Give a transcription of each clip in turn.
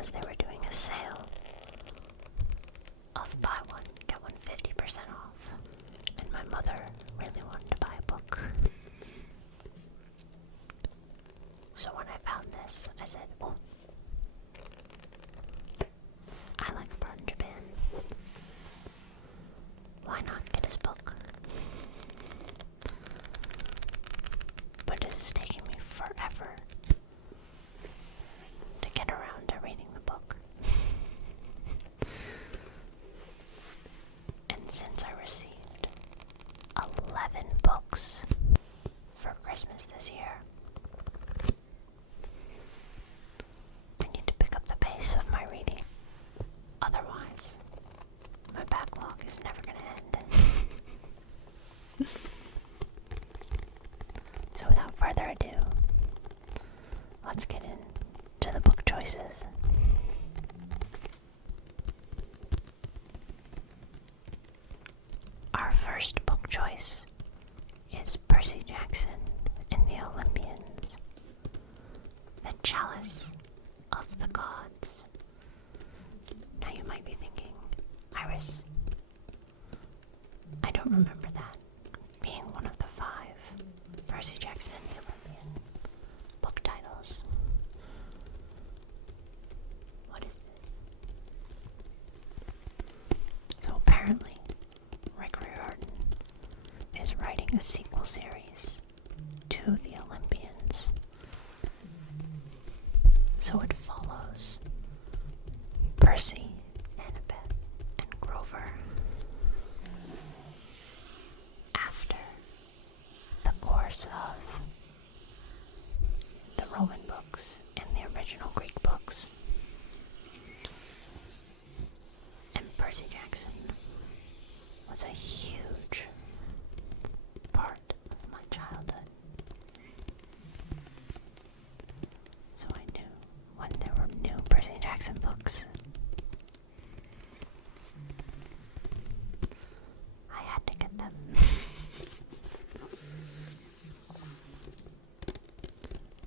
because they were doing a sale of buy one, get one 50% off. And my mother really wanted to buy a book. So when I found this, I said, oh, I like Brought in Japan. Why not get his book? But it is taking me forever to get around to reading the book. And since I received 11 books for Christmas this year, I need to pick up the pace of my reading. Otherwise, my backlog is never going to end. So without further ado, let's get into the book choices. Our first book choice is Percy Jackson and the Olympians, The Chalice of the Gods. Now you might be thinking, Iris, I don't remember that being one of the 5 Percy Jackson and the Olympian book titles. What is this? So apparently, Rick Riordan is writing a sequel series to the Olympians. So it follows Percy, Annabeth, and Grover after the course of the Roman books and the original Greek books. And Percy Jackson was a huge part of my childhood. So I knew when there were new Percy Jackson books, I had to get them.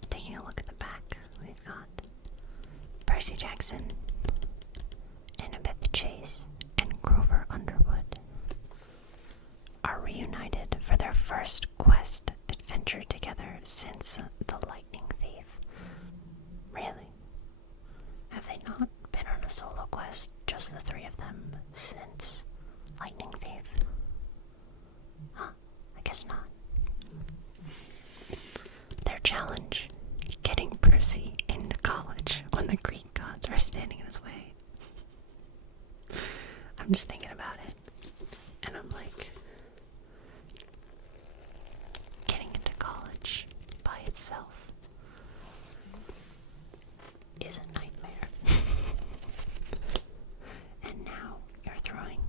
Taking a look at the back, we've got Percy Jackson, Annabeth Chase, and Grover Underwood are reunited for their first quest adventure together since The Lightning Thief. Really? Have they not been on a solo quest, just the 3 of them, since Lightning Thief? Huh, I guess not. Their challenge, getting Percy into college when the Greek gods are standing in his way. I'm just thinking about it, and I'm like, getting into college by itself is a nightmare. And now you're throwing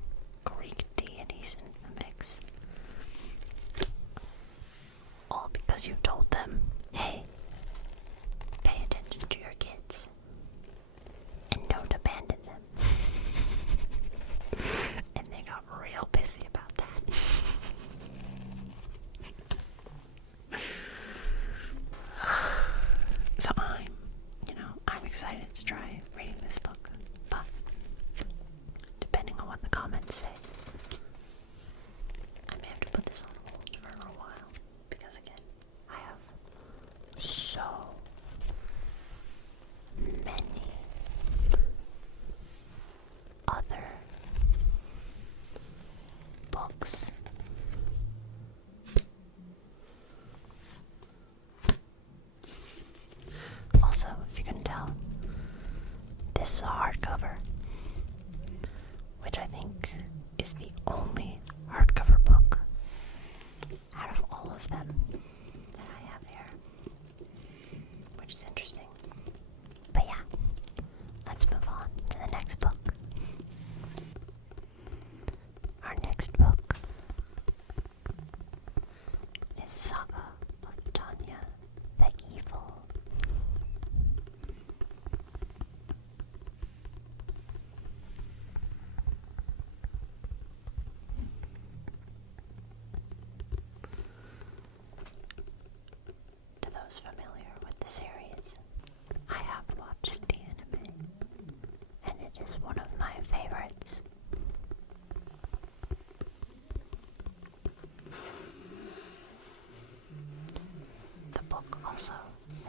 Greek deities into the mix. All because you told them, hey, pay attention to your kids and don't abandon them. And they got real busy about that. So I'm excited to try reading this book, but depending on what the comments say, I may have to put this on hold for a while, because again, I have so many other books. Also, if you can tell, this is a hardcover, which I think is the only hardcover book out of all of them that I have here, which is interesting. But yeah, let's move on to the next book. Our next book is Saga of Tanya the Evil. To those familiar with the series, I have watched the anime,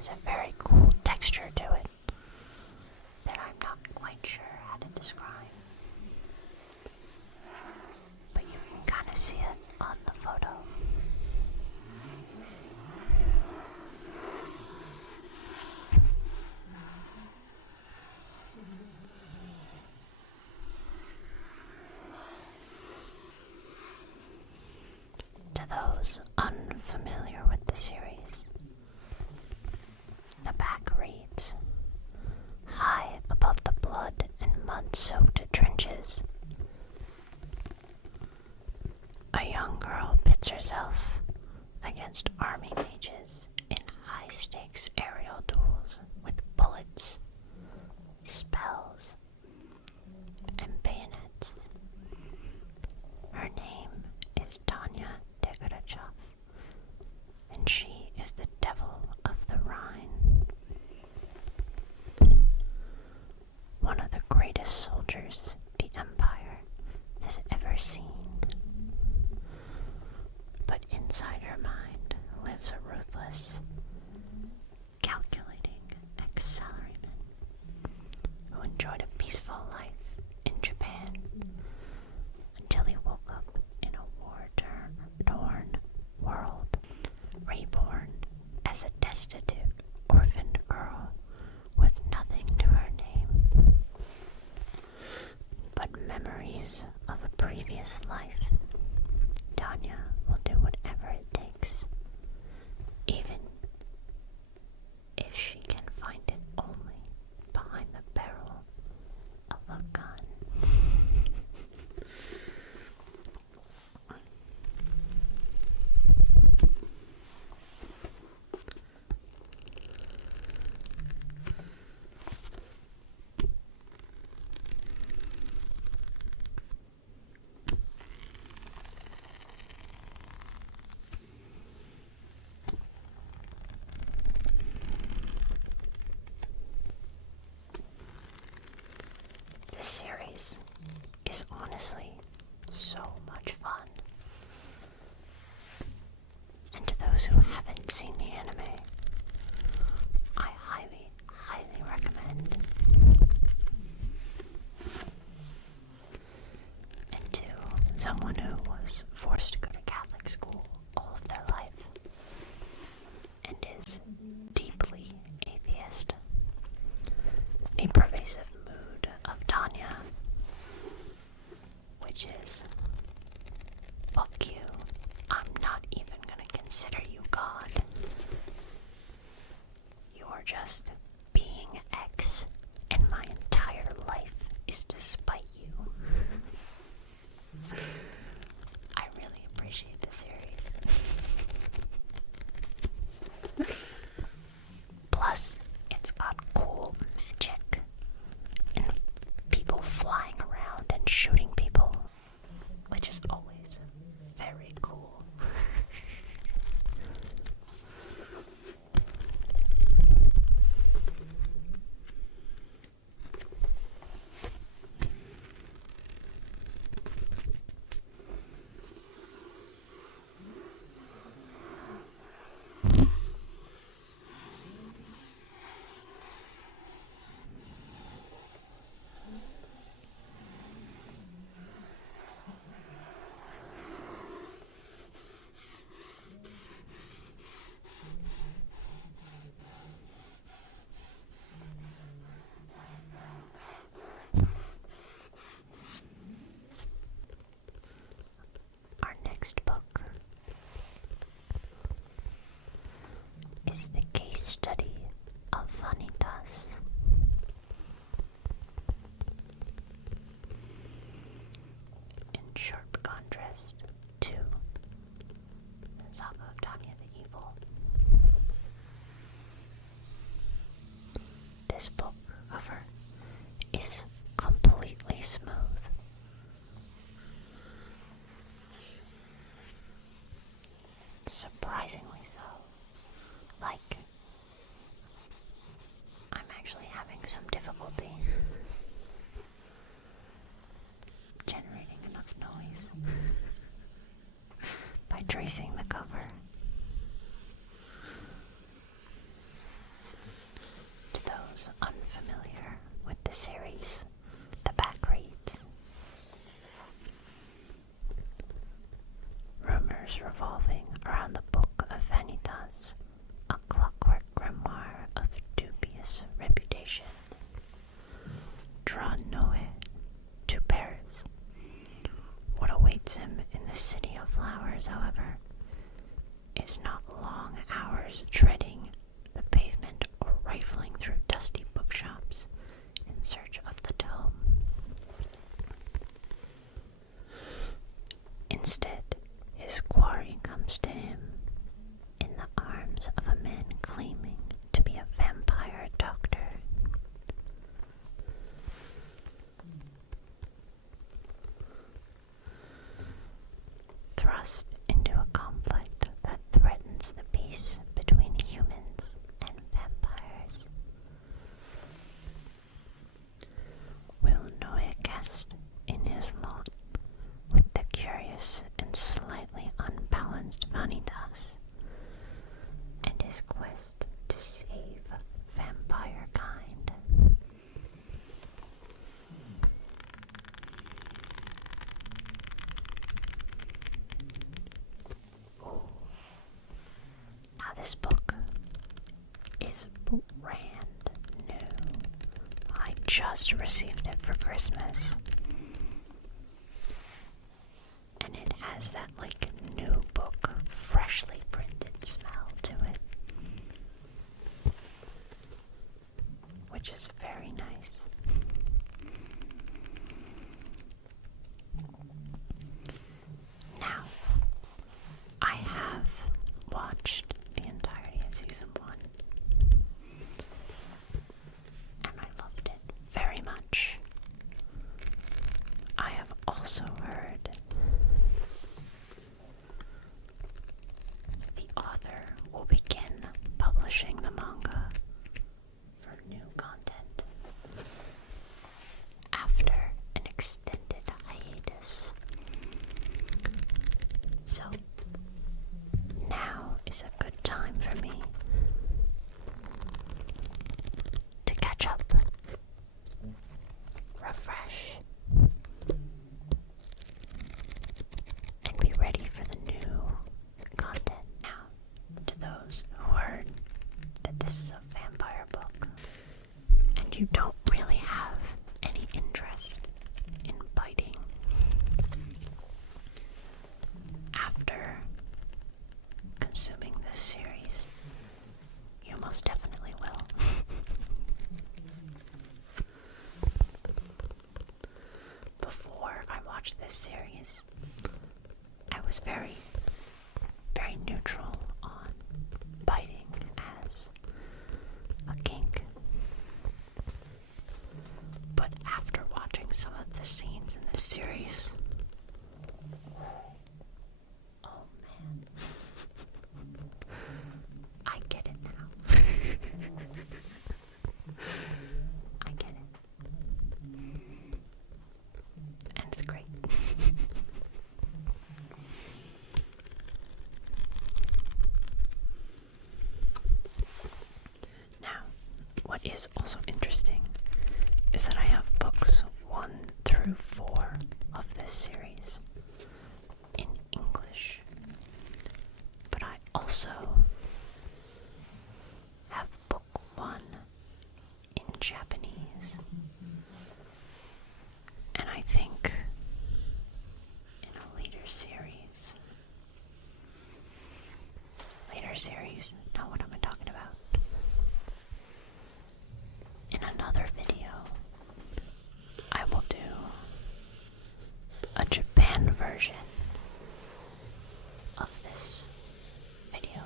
has a very cool texture to it that I'm not quite sure how to describe. But you can kind of see it on the photo. To those unfamiliar with the series, the back reads, high above the blood and mud-soaked trenches, a young girl pits herself against army mages in high-stakes aerial duels with bullets, spells, and bayonets. Her name is Tanya Degorachov, and she is the Devil of the Rhine. One of the greatest soldiers the Empire has ever seen. But inside her mind lives a ruthless, calculating ex-salaryman who enjoyed a peaceful life in Japan until he woke up in a war-torn world, reborn as a destitute, orphaned girl with nothing to her name but memories of a previous life. Tanya will do whatever it takes, even if she can find it only behind the barrel of a gun. This series is honestly so much fun. And to those who haven't seen the anime, I highly, highly recommend. And to someone who was forced to go to Catholic school all of their life and is deeply atheist, the pervasive mood of Tanya, which is, fuck you, I'm not even gonna consider you God. You're just being X, and my entire life is to spite you. I really appreciate the series. Plus, it's got cool magic and people flying around and shooting people, which is always very cool. Our next book is the case study of Vanitas. In sharp contrast to the saga of Tanya the Evil, this book cover is completely smooth. Surprisingly so. Like, I'm actually having some difficulty generating enough noise by tracing the cover. vampires treading the pavement or rifling through dusty bookshops in search of the tome. Instead, his quarry comes to him in the arms of a man claiming to be a vampire doctor. Thrust into a conflict that threatens the peace between humans and vampires, will Noé cast in his lot with the curious and slightly unbalanced Vanitas and his quest to save vampire kind. Ooh. Now this book is brand new. I just received it for Christmas. And it has that like new book, freshly printed smell to it, which is very nice. Now, I have watched the entirety of season 1, and I loved it very much. I have also heard the author will begin publishing the manga for new content after an extended hiatus. So, now is a good time for me to catch up, refresh, and be ready for the new content. Now, to those who heard that this is a vampire book and you don't really have any interest in biting, after consuming this series, you most definitely will. Before I watched this series, I was very, very neutral on biting as a kink. But after watching some of the scenes in this series, oh man, I get it now. I get it. And it's great. Now, what is also interesting is that I have books 1 through 4 of this series in English, but I also have book 1 in Japanese, and I think in a later series, know what am I talking about? In another video, I will do a Japan version of this video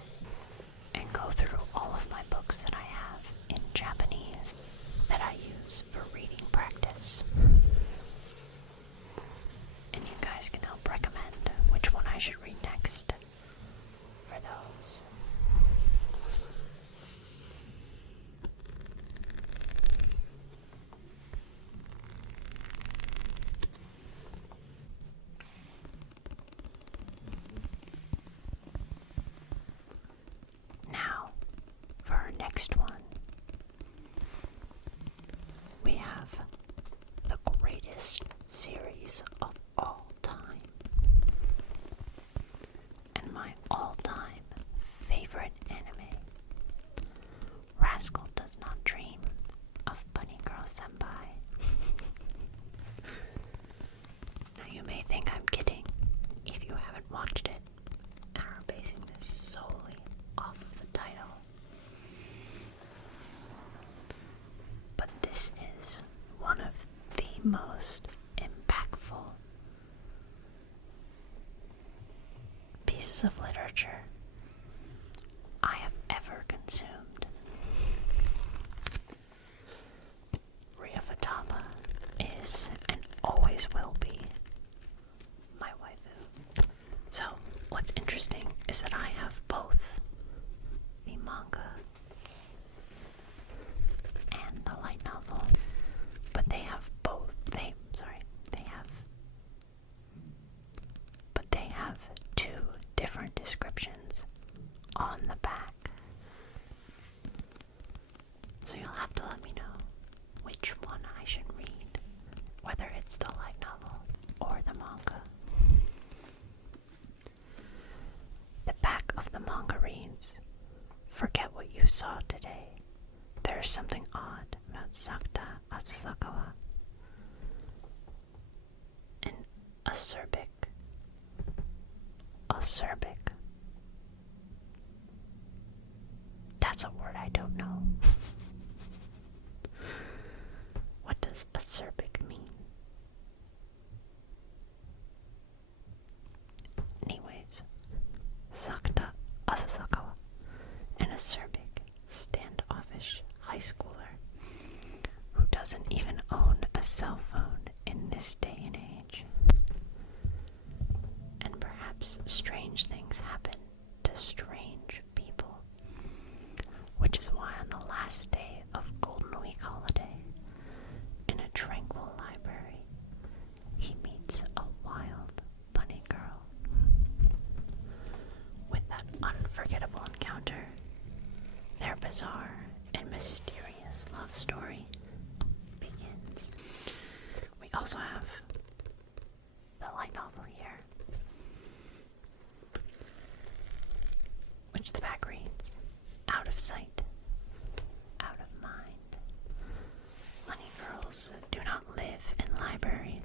and go through all of my books that I have in Japanese that I use for reading practice. And you guys can help recommend which one I should read next for those. Now, for our next one, we have the greatest series of all time, and my all-time favorite anime, Rascal Does Not Dream of Bunny Girl Senpai. Now you may think I'm kidding if you haven't watched it and are basing this solely off of the title. the most impactful pieces of literature I have ever consumed. Ria Fatama is and always will be my waifu. So, what's interesting is that I have both the manga and the light novel, but they have two different descriptions on the back. So you'll have to let me know which one I should read, whether it's the light novel or the manga. The back of the manga reads, "Forget what you saw today. There is something odd about Sakta Asakawa." An acerbic. That's a word I don't know. What does acerbic mean? Anyways, Sakta Asakawa, an acerbic, standoffish high schooler who doesn't even own a cell phone in this day and age. And perhaps strange things happen to strange people, which is why on the last day of Golden Week holiday, in a tranquil library, he meets a wild bunny girl. With that unforgettable encounter, their bizarre and mysterious love story begins. We also have the light novel here, which the back reads, "Out of sight, out of mind. Bunny girls do not live in libraries.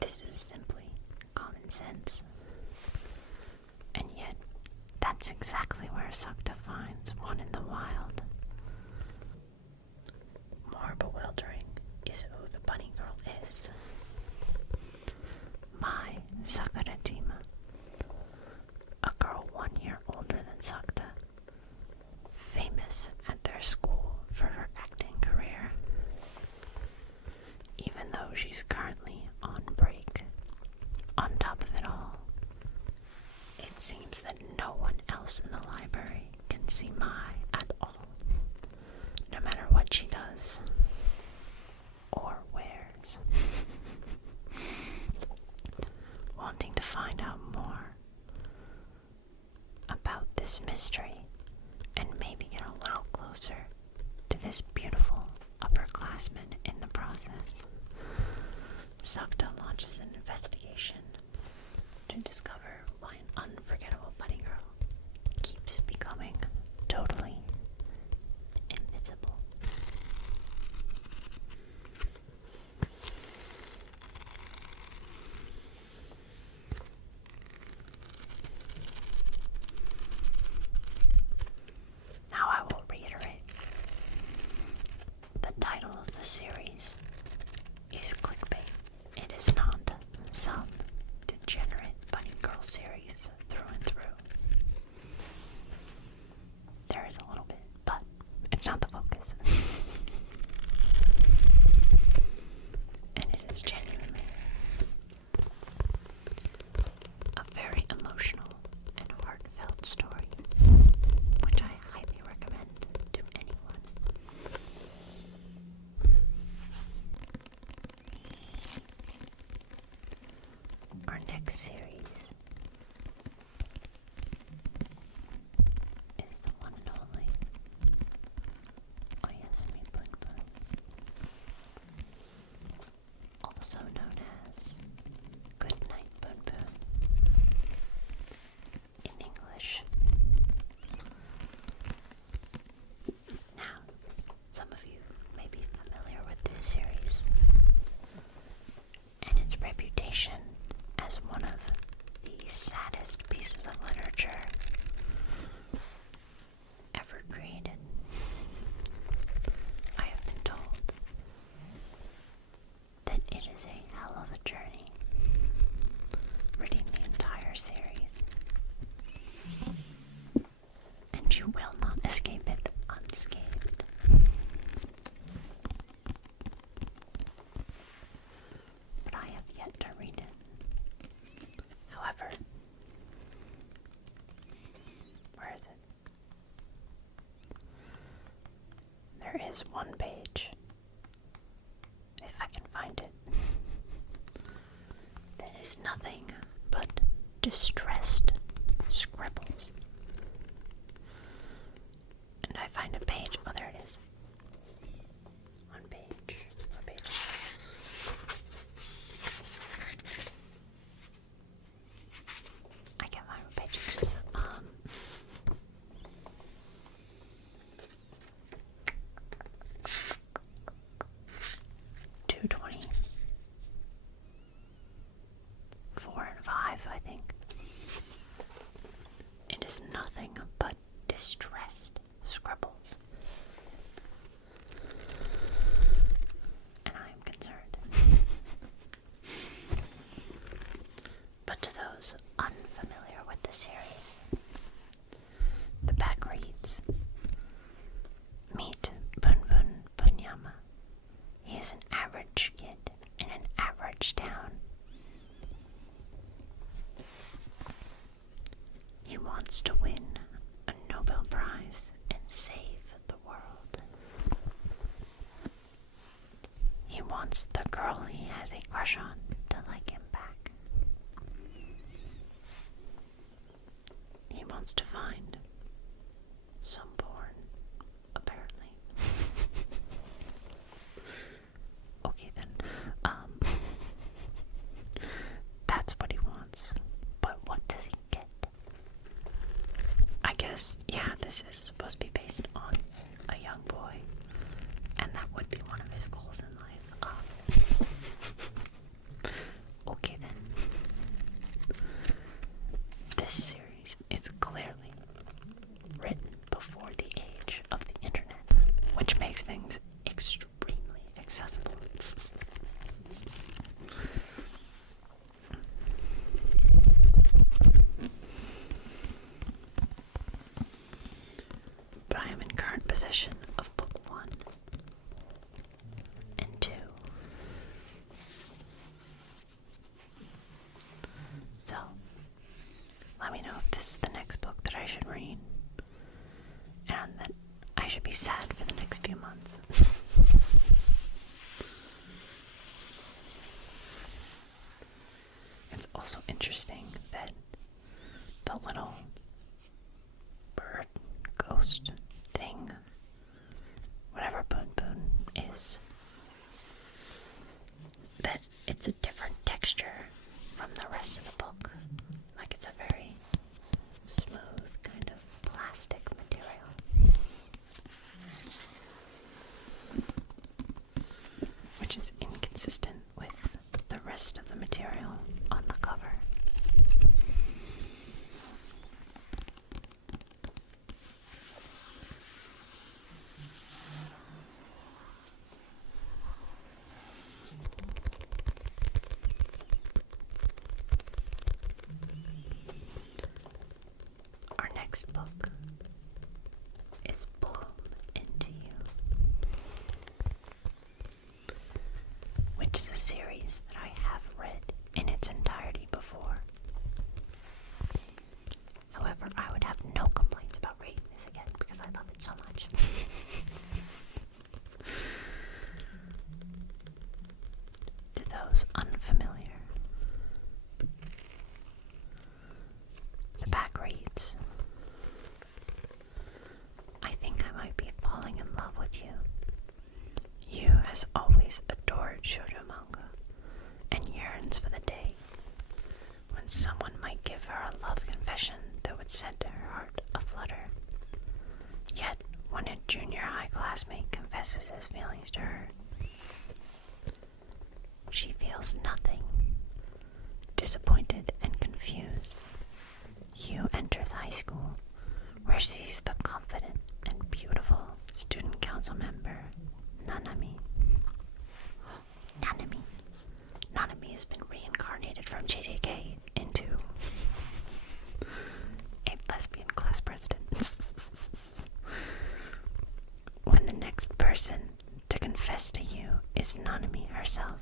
This is simply common sense." And yet, that's exactly where Sakta finds one in the wild. More bewildering is who the bunny girl is. Mai Sakuratima, a girl 1 year older than Sakta, famous at their school for her acting career. Even though she's currently on break, on top of it all, it seems that no one else in the library can see Mai at all, no matter what she does or wears. Wanting to find out more about this mystery and maybe get a little closer to this beautiful upperclassman in the process, Sakta launches an investigation to discover why an unforgettable bunny girl keeps becoming totally invisible. Now I will reiterate. The title of the series is clickbait. It is not some degenerate bunny girl series through and through. There is a little bit, but it's not the focus. And it is genuinely a very emotional and heartfelt story, which I highly recommend to anyone. Our next series is the one and only Oyasumi Bunbun, also known as Good Night Bunbun in English. Now, some of you may be familiar with this series and its reputation as one of the saddest pieces of literature ever created. I have been told that it series. And you will not escape it unscathed. But I have yet to read it. However, where is it? There is one page, if I can find it, that is nothing but distressed scribbles. And I find a page. Oh, there it is. One page. What page is this? I can't find what page it is. 220. 4 and 5, I think. It is nothing but distressed scribbles. And I am concerned. But to those unfamiliar with the series, the back reads, Meet Bunbun Bunyama. He is an average kid in an average town. He wants to win a Nobel Prize and save the world. He wants the girl he has a crush on to like him back. He wants to find some porn, apparently. Okay then, that's what he wants. But what does he get? I guess, yeah, this is supposed to be based on a young boy, and that would be one of his goals in life. Okay then. This series is clearly written before the age of the internet, which makes things extremely accessible. But I am in current possession of book 1 and 2. So, let me know if this is the next book that I should read, and that I should be sad for the next few months. It's also interesting that the little bird ghost thing, whatever Boon Boon is, that it's a different texture from the rest of the book. Like it's a very smooth kind of plastic material, which is inconsistent with the rest of the material on the cover. Our next book is Bloom Into You, which is a series that I have read in its entirety before. However, I would have no complaints about reading this again because I love it so much. To those unfamiliar, the back reads, I think I might be falling in love with you. You has always adored shoujo manga and yearns for the day when someone might give her a love confession that would set her heart aflutter. Yet, when a junior high classmate confesses his feelings to her, she feels nothing, disappointed and confused. Hugh enters high school, where she sees the confident and beautiful student council member, Nanami. Nanami. Nanami has been reincarnated from JJK into astronomy herself.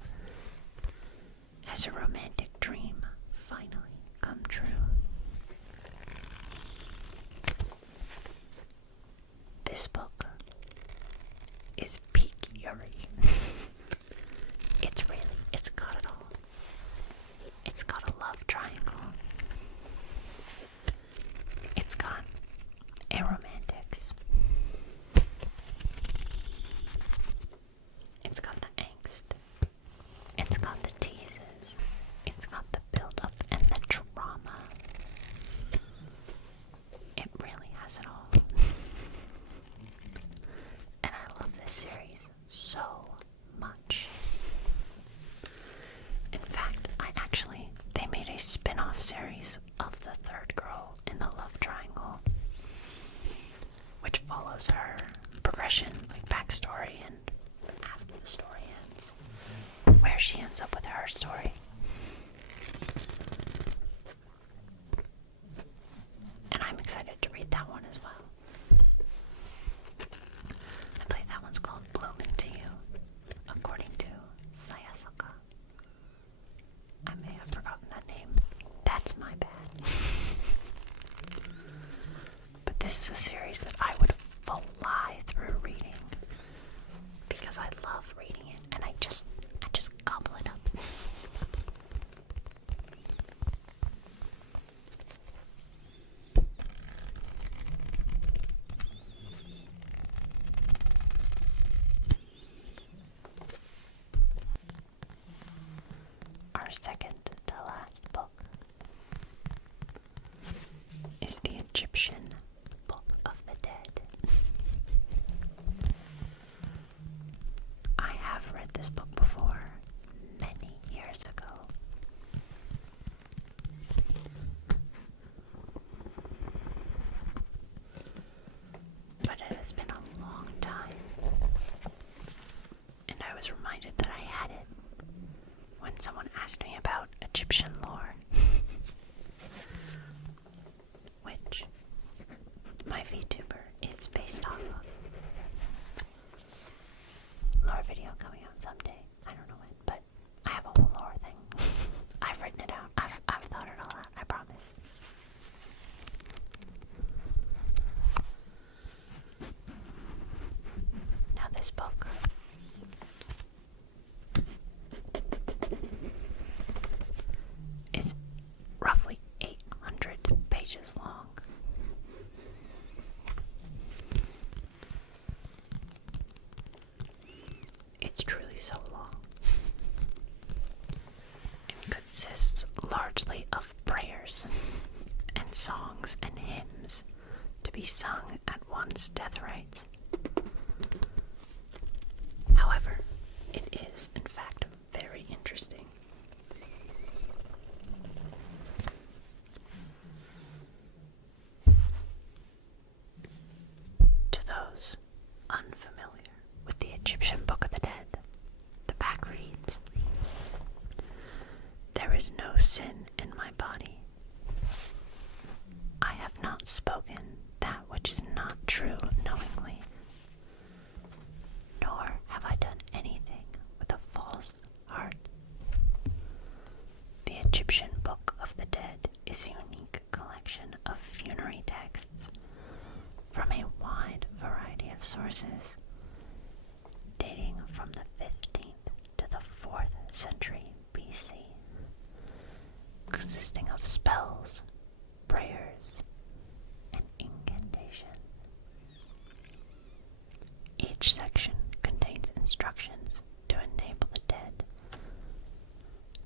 Has a romantic dream finally come true? This book is peak Yuri. It's got it all. It's got a love triangle. It's got aromantics. It's got the angst. It's got the teases. It's got the build-up and the drama. It really has it all. And I love this series so much. In fact, they made a spin-off series of the third girl in the love triangle, which follows her progression, like backstory, and after the story ends, where she ends up with her story. And I'm excited to read that one as well. I believe that one's called Bloom Into You, according to Sayasaka. I may have forgotten that name. That's my bad. But this is a series that I would fly through reading because I love reading it, and I just gobble it up. Our second to last book is the Egyptian Book of the Dead. I have read this book before, many years ago. But it has been a long time, and I was reminded that I had it when someone asked me about Egyptian lore, which my VTuber is based off of. Lore video coming out someday. I don't know when, but I have a whole lore thing. I've written it out. I've thought it all out, I promise. Now this book is roughly 800 pages long. It's truly so long. It consists largely of prayers and songs and hymns to be sung at one's death rites. However, it is, in fact, very interesting. To those unfamiliar with the Egyptian Book of the Dead, the back reads, "There is no sin in my body. I have not spoken that which is not true knowingly, nor have I done anything with a false heart." The Egyptian Book of the Dead is a unique collection of funerary texts from a wide variety of sources, dating from the 15th to the 4th century BC, consisting of spells, prayers, and incantations. Each section contains instructions to enable the dead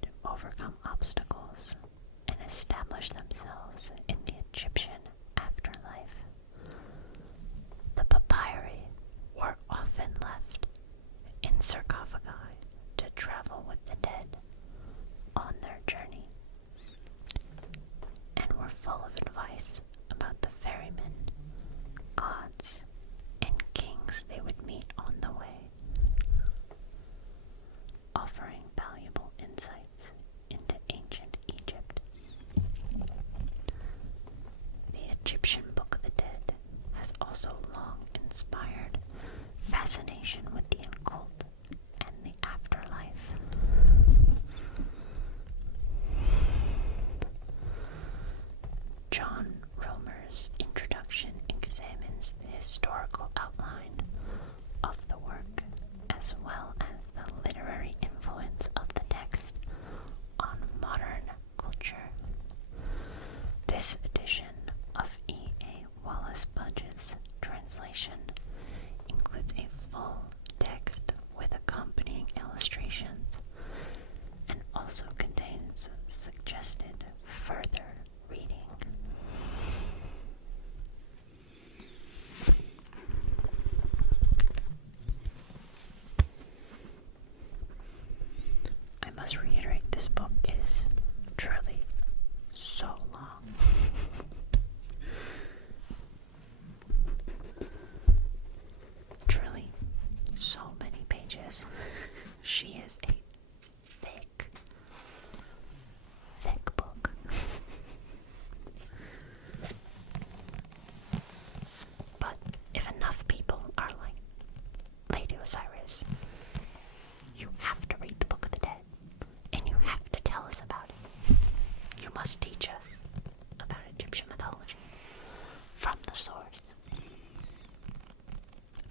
to overcome obstacles and establish themselves in the Egyptian afterlife. The papyri were often left in sarcophagi to travel with the dead on their journey, and were full of advice about the ferrymen, gods, and kings they would meet on the way, offering valuable insights into ancient Egypt. The Egyptian Book of the Dead has also long inspired fascination with the occult and the afterlife. must reiterate, this book is truly so long. Truly so many pages. She is a thick, thick book. But if enough people are like Lady Osiris, you have to read the Book of the Dead, and you have to tell us about it. You must teach us about Egyptian mythology from the source.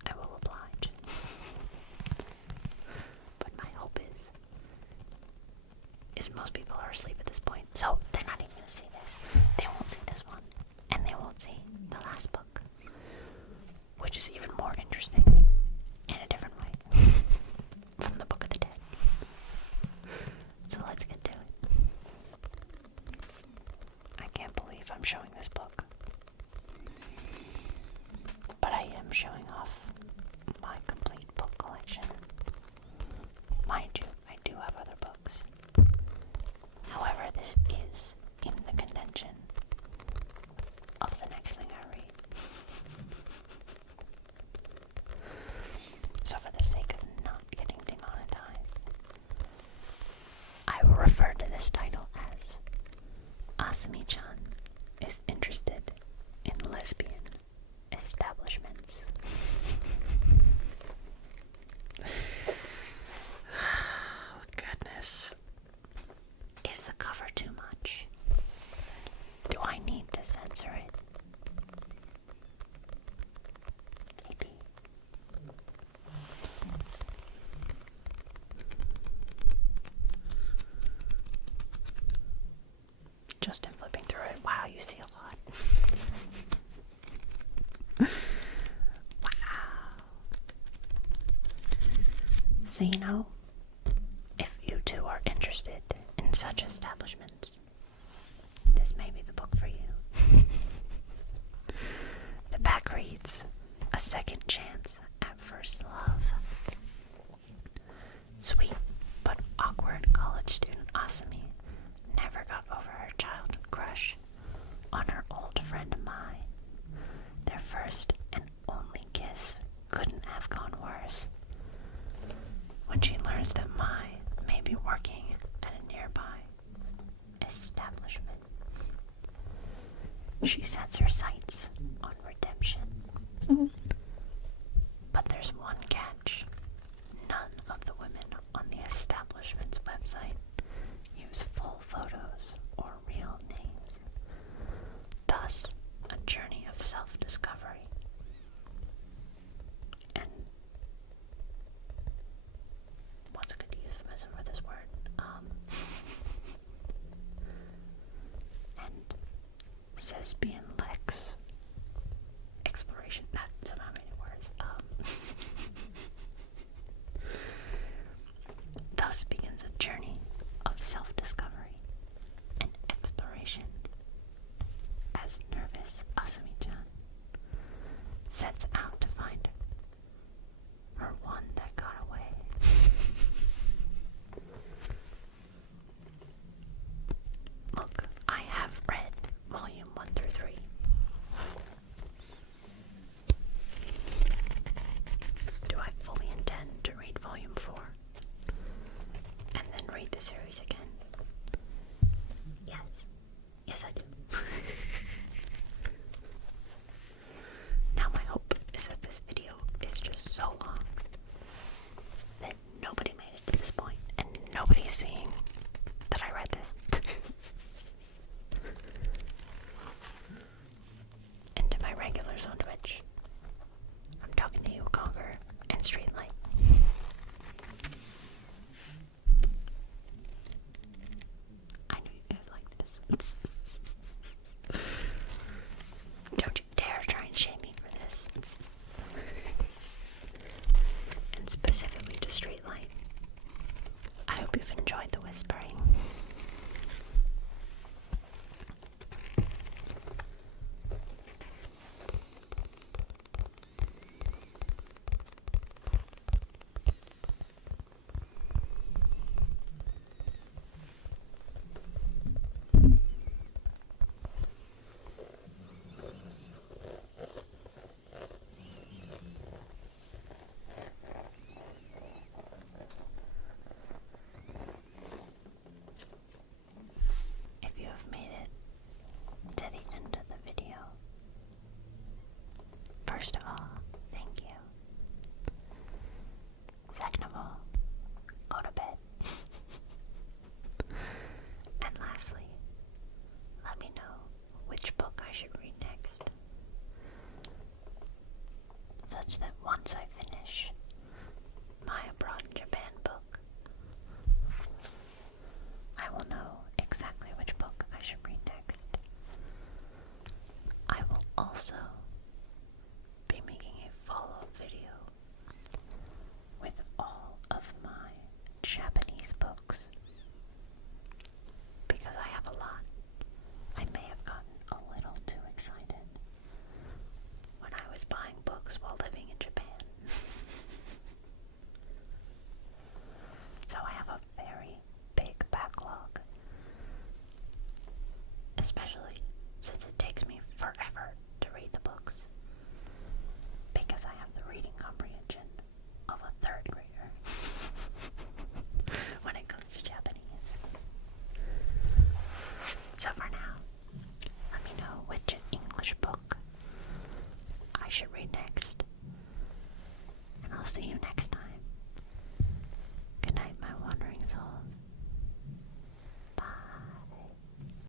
I will oblige. But my hope is most people are asleep at this point, so they're not even going to see this. They won't see this one, and they won't see the last book, which is even more interesting in a different way from the Book of the Dead. So let's get to it. I can't believe I'm showing this book, but I am showing off my complete book collection. Mind you, I do have other books. However, this is in the contention of the next thing I read. So for the sake of not getting demonetized, I will refer to this title as Asami-chan is interested in lesbian establishments. Oh, goodness. Is the cover too much? Do I need to censor it? Maybe. Just in flipping through it, wow, you see a lot. Wow. So if you too are interested in such establishments, this may be the book for you. The back reads, A Second Chance at First Love. Sweet but awkward college student Asami never got over her childhood crush on her old friend Mai. Their first and only kiss couldn't have gone worse. When she learns that Mai may be working at a nearby establishment, she sets her sights on redemption. But there's one catch. None of the women on the establishment's website use full photos or real names. Thus, a journey of self-discovery. And what's a good euphemism for this word? And Lesbian Lex exploration. That somehow made it worse. Thus begins a journey of self-discovery and exploration as nervous Asami-chan sets out to find her one that got away. Look, I have read volume 1 through 3. Do I fully intend to read volume 4? And then read the series again? Yes. Yes, I do. Now my hope is that this video is just so long that nobody made it to this point and nobody is seeing that I read this. And to my regulars on Twitch, I'm talking to you, Conquer and Streetlight. I knew you guys liked this. Don't you dare try and shame me for this. And specifically to Streetlight, I hope you've enjoyed the whispering